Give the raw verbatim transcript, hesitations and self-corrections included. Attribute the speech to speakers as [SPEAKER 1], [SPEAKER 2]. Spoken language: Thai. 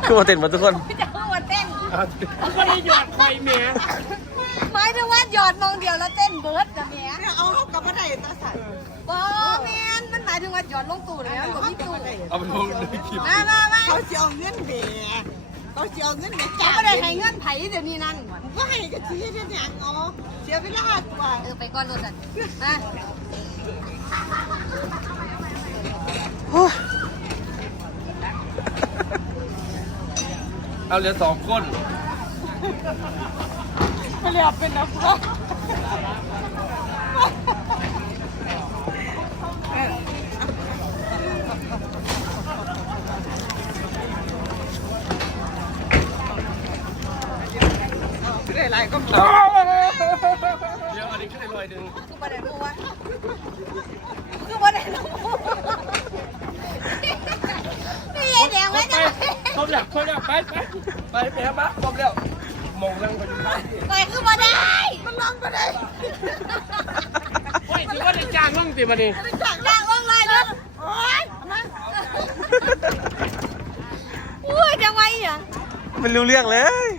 [SPEAKER 1] คือมาเต้นหมดทุกคน
[SPEAKER 2] จะเอามาเต้น
[SPEAKER 3] เขาก็ได้หยอดไข่เมีย
[SPEAKER 2] หมายถึงว่าหยอดมองเดียวแล้วเต้นเบิร์ดจะแม่
[SPEAKER 4] เอาเขากับมาได้ตาสั่น
[SPEAKER 2] บอแมนมันหมายถึงว่าหยอดลงตู้แล้วหรือมีตู้
[SPEAKER 3] เอาไปลงในคลิป
[SPEAKER 2] มามามา
[SPEAKER 4] เขาจะเอาเงินเบียเขาจะเอาเงินเบีย
[SPEAKER 2] เขาไม่ได้ให้เงินไผ่เดี๋ยวนี้นั่น
[SPEAKER 4] ก็ให้กะทิเนี่ยเนี่ยอ๋อเสียเวลาตัว
[SPEAKER 2] เออไปก่อนรถอ่ะมา
[SPEAKER 3] เอาเหลือสองคน
[SPEAKER 4] ไม่เรียบเป็นนะพ่อได้ไรก็
[SPEAKER 3] เอาเดี๋ยวอันนี้ขึ้นได้ลอยหนึ่ง
[SPEAKER 2] คือประเด็นรู้ว่าคือประเด็นรู้นี่ยายแดงไว้
[SPEAKER 3] ไป
[SPEAKER 2] จะ
[SPEAKER 3] ครบแล้วครบแล้วไปไปไปไปครับบ้าครบแล้วมองนั่งไปอยู่ข้างที่
[SPEAKER 2] ไปคือประเด็น
[SPEAKER 4] มันลองไปได้
[SPEAKER 3] โอ้ยถือว่าได้จ้างล่องตีมาดิ
[SPEAKER 2] จากล่างลงเลยนะโอ๊ยอุ้ยจะไว้เหรอ
[SPEAKER 1] มันรู้เรื่องเลย